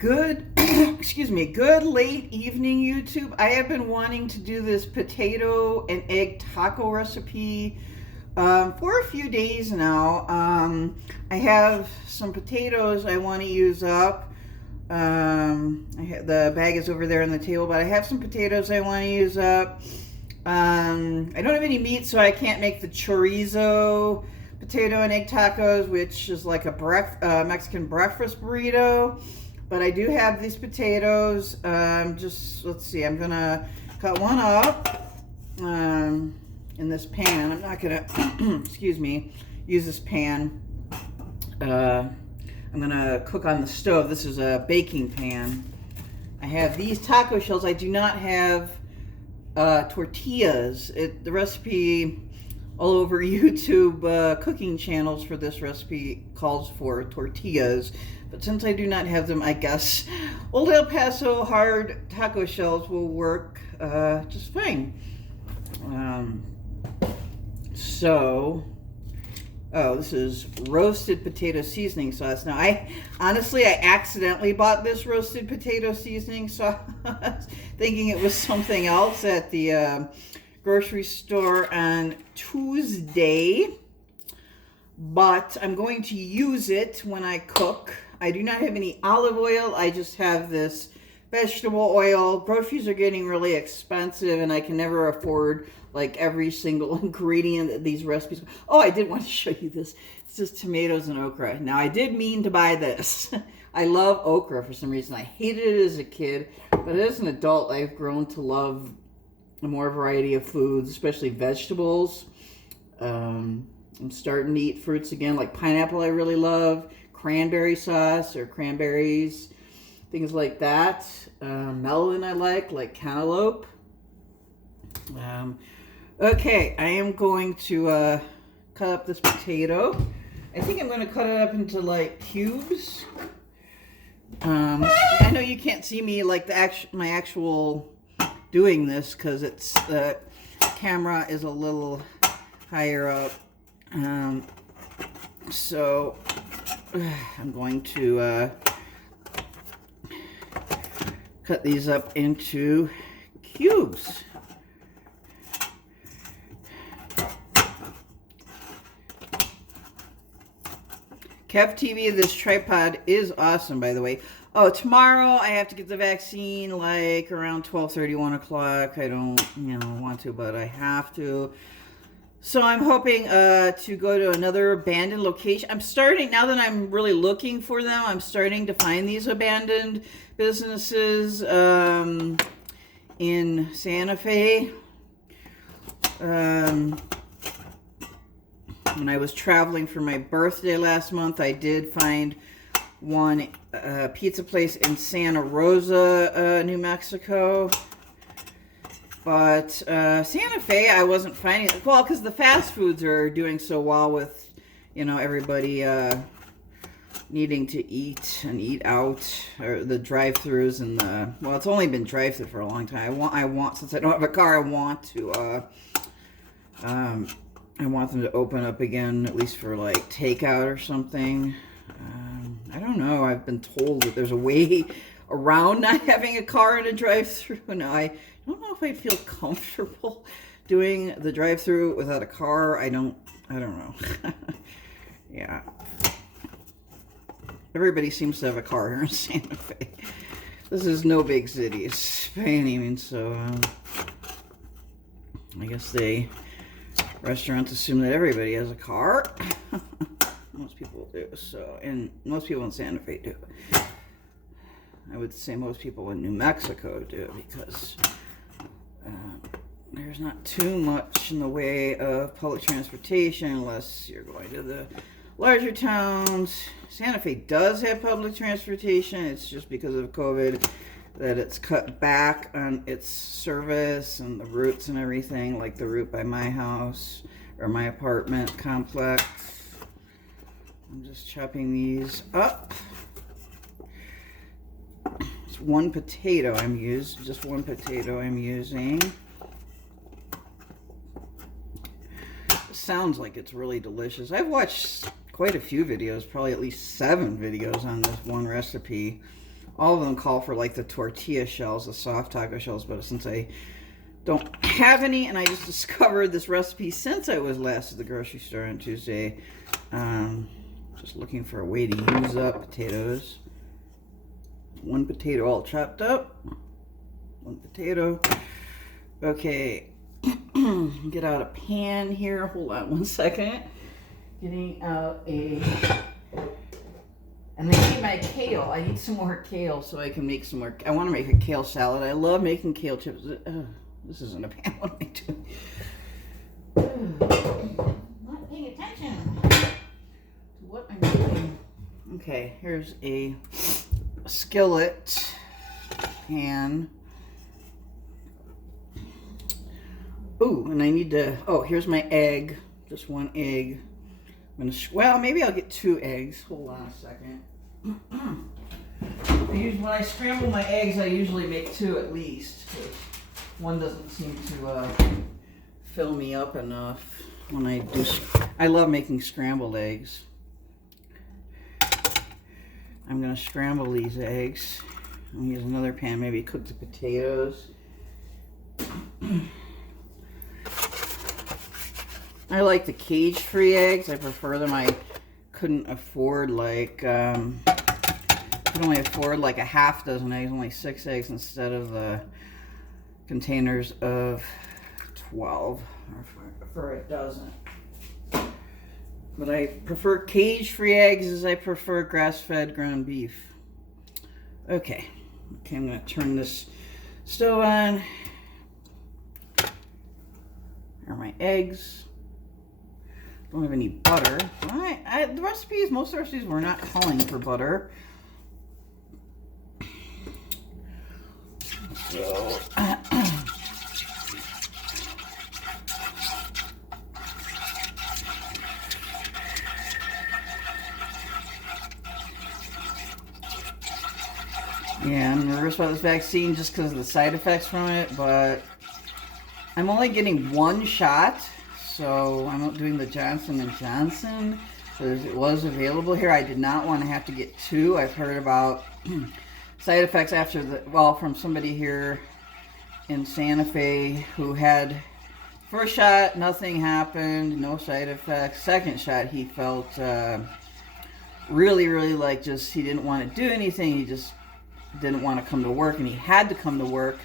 Good, excuse me, good late evening, YouTube. I have been wanting to do this potato and egg taco recipe for a few days now. I have some potatoes I want to use up. The bag is over there on the table, but I have some potatoes I want to use up. I don't have any meat, so I can't make the chorizo potato and egg tacos, which is like a Mexican breakfast burrito. But I do have these potatoes. Let's see, I'm gonna cut one up in this pan. I'm not gonna, excuse me, use this pan. I'm gonna cook on the stove. This is a baking pan. I have these taco shells. I do not have tortillas. The recipe all over YouTube cooking channels for this recipe calls for tortillas. But since I do not have them, I guess Old El Paso hard taco shells will work just fine. This is roasted potato seasoning sauce. Now, I accidentally bought this roasted potato seasoning sauce, thinking it was something else at the grocery store on Tuesday. But I'm going to use it when I cook. I do not have any olive oil. I just have this vegetable oil. Groceries are getting really expensive, and I can never afford like every single ingredient that these recipes. Oh, I did want to show you this. It's just tomatoes and okra. Now, I did mean to buy this. I love okra for some reason. I hated it as a kid, but as an adult, I've grown to love a more variety of foods, especially vegetables. I'm starting to eat fruits again, like pineapple I really love, cranberry sauce or cranberries, things like that. Melon I like cantaloupe. Okay, I am going to cut up this potato. I think I'm going to cut it up into like cubes. I know you can't see me like my actual doing this because it's the camera is a little higher up. So I'm going to cut these up into cubes. Kev TV, this tripod is awesome, by the way. Oh, tomorrow I have to get the vaccine like around 12:30, 1 o'clock. I don't, want to, but I have to. So I'm hoping to go to another abandoned location. I'm starting, now that I'm really looking for them, I'm starting to find these abandoned businesses in Santa Fe. When I was traveling for my birthday last month, I did find one pizza place in Santa Rosa, New Mexico. But Santa Fe, I wasn't finding it. Well, because the fast foods are doing so well with, everybody needing to eat and eat out, or the drive-thrus and well, it's only been drive-thru for a long time. I want, since I don't have a car, I want them to open up again, at least for like takeout or something. I don't know. I've been told that there's a way around not having a car in a drive-thru. No, I don't know if I'd feel comfortable doing the drive-thru without a car. I don't know. Yeah. Everybody seems to have a car here in Santa Fe. This is no big cities by any means, so I guess restaurants assume that everybody has a car. Most people do, and most people in Santa Fe do. I would say most people in New Mexico do, because there's not too much in the way of public transportation unless you're going to the larger towns. Santa Fe does have public transportation. It's just because of COVID that it's cut back on its service and the routes and everything, like the route by my house or my apartment complex. I'm just chopping these up. It's one potato I'm using, just one potato I'm using. It sounds like it's really delicious. I've watched quite a few videos, probably at least 7 videos on this one recipe All of them call for like the tortilla shells, the soft taco shells, but since I don't have any, and I just discovered this recipe since I was last at the grocery store on Tuesday, just looking for a way to use up potatoes. One potato all chopped up. One potato. Okay, get out a pan here. Hold on one second. Getting out a... And I need my kale. I need some more kale so I can make some more... I want to make a kale salad. I love making kale chips. This isn't a pan. What am I doing? Not paying attention to what I'm doing. Okay, here's a skillet pan. Ooh, and I need to... Oh, here's my egg. Just one egg. I'm gonna... Well, maybe I'll get 2 eggs. Hold on a second. When I scramble my eggs, I usually make 2 at least. One doesn't seem to fill me up enough when I do. I love making scrambled eggs. I'm gonna scramble these eggs. I'll use another pan, maybe cook the potatoes. I like the cage-free eggs. I prefer them. I couldn't afford like, could only afford like a half dozen eggs, only 6 eggs instead of the containers of 12 for a dozen. But I prefer cage-free eggs as I prefer grass-fed ground beef. Okay, I'm gonna turn this stove on. Here are my eggs. Don't have any butter. The recipes, most recipes were not calling for butter. So, yeah, I'm nervous about this vaccine just because of the side effects from it, but I'm only getting 1 shot. So I'm not doing the Johnson & Johnson because it was available here. I did not want to have to get 2. I've heard about side effects after from somebody here in Santa Fe who had first shot, nothing happened, no side effects. Second shot, he felt really, really like just he didn't want to do anything. He just didn't want to come to work, and he had to come to work.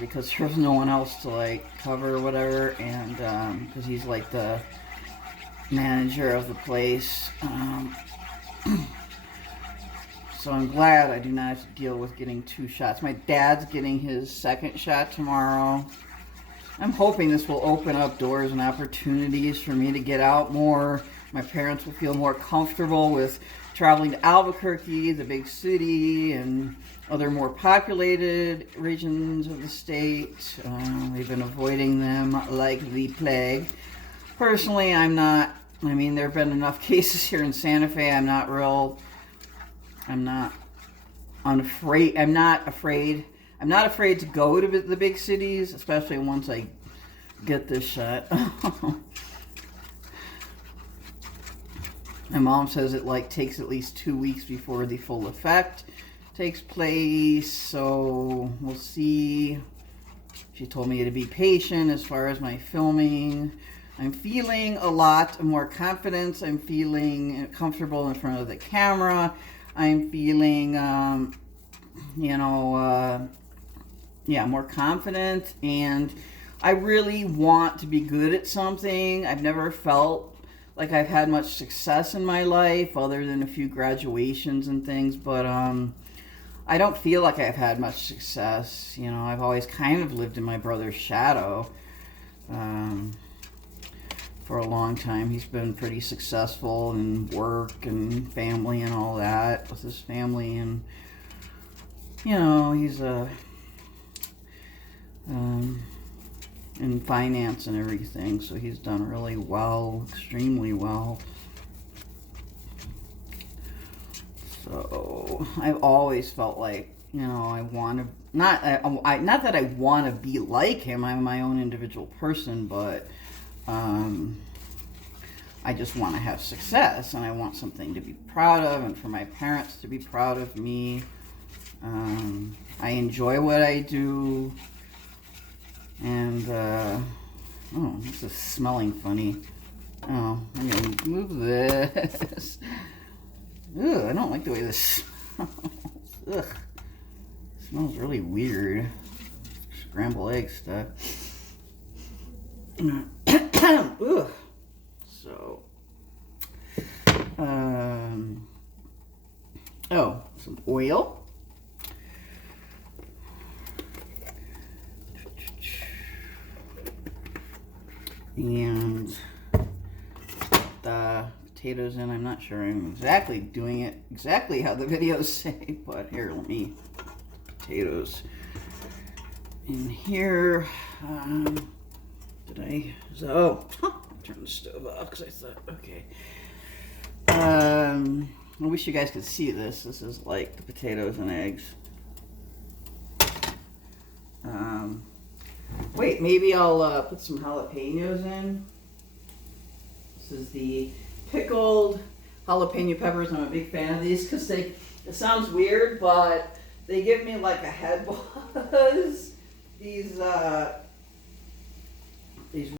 Because there was no one else to like cover or whatever, and because he's like the manager of the place, so I'm glad I do not have to deal with getting 2 shots. My dad's getting his 2nd shot tomorrow. I'm hoping this will open up doors and opportunities for me to get out more. My parents will feel more comfortable with traveling to Albuquerque, the big city, and other more populated regions of the state. They've been avoiding them like the plague. Personally, I'm not. I mean, there have been enough cases here in Santa Fe. I'm not unafraid. I'm not afraid. I'm not afraid to go to the big cities, especially once I get this shot. My mom says it like takes at least 2 weeks before the full effect takes place, so we'll see. She told me to be patient as far as my filming. I'm feeling a lot more confidence. I'm feeling comfortable in front of the camera. I'm feeling, more confident, and I really want to be good at something. I've never felt like I've had much success in my life other than a few graduations and things, but I don't feel like I've had much success. You know, I've always kind of lived in my brother's shadow for a long time. He's been pretty successful in work and family and all that with his family, and you know, he's in finance and everything, so he's done really well, extremely well. So I've always felt like, you know, I want to not that I want to be like him. I'm my own individual person, but I just want to have success, and I want something to be proud of, and for my parents to be proud of me. I enjoy what I do, and oh, this is smelling funny. Oh, I'm gonna move this. Ugh, I don't like the way this smells. Ugh, it smells really weird. Scrambled egg stuff. Ugh. So, oh, some oil. And the potatoes in. I'm not sure I'm exactly doing it exactly how the videos say, but here, let me potatoes in here. Oh, I turned the stove off because I thought, okay. I wish you guys could see this. This is like the potatoes and eggs. Wait, maybe I'll put some jalapenos in. This is the pickled jalapeno peppers. I'm a big fan of these because it sounds weird, but they give me like a head buzz. These